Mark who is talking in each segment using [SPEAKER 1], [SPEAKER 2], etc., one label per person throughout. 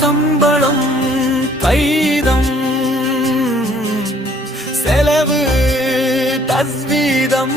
[SPEAKER 1] சம்பளம் கைதம் செலவு தஸ்வீதம்.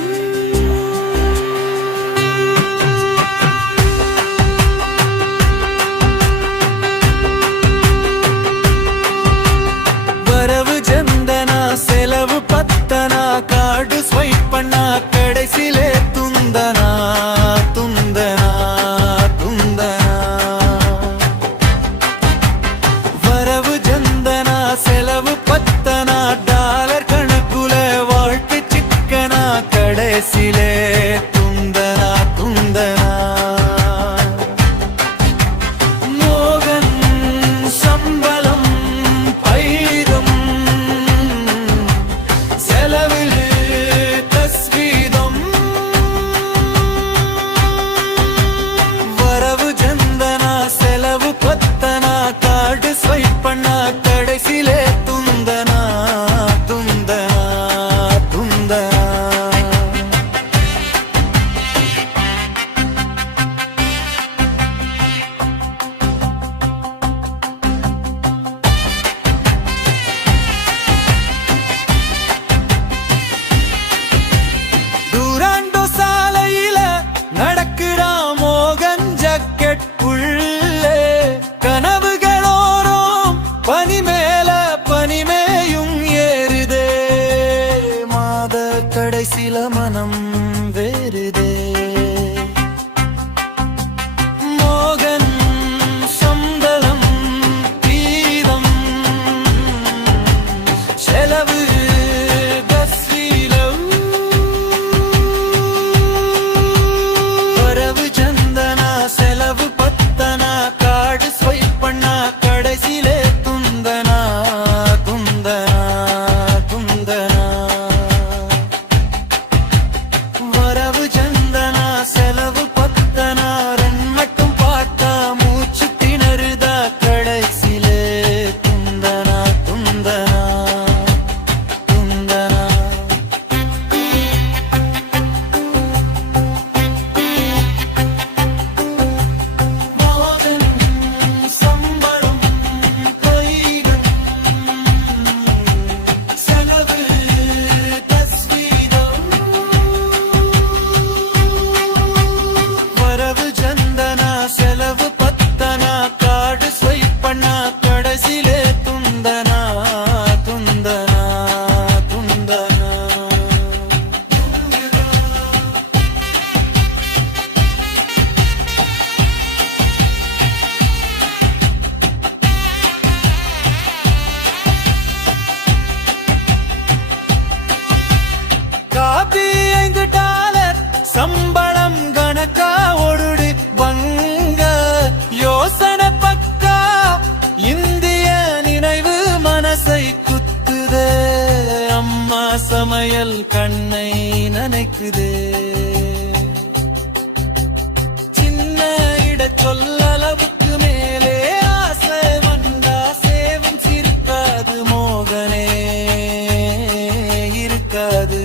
[SPEAKER 1] love it. மனம் நடக்குதே சின்ன இட சொல்லளவுக்கு மேலே ஆசை வந்தா சேவம் சிரிக்காது மோகனே. இருக்காது.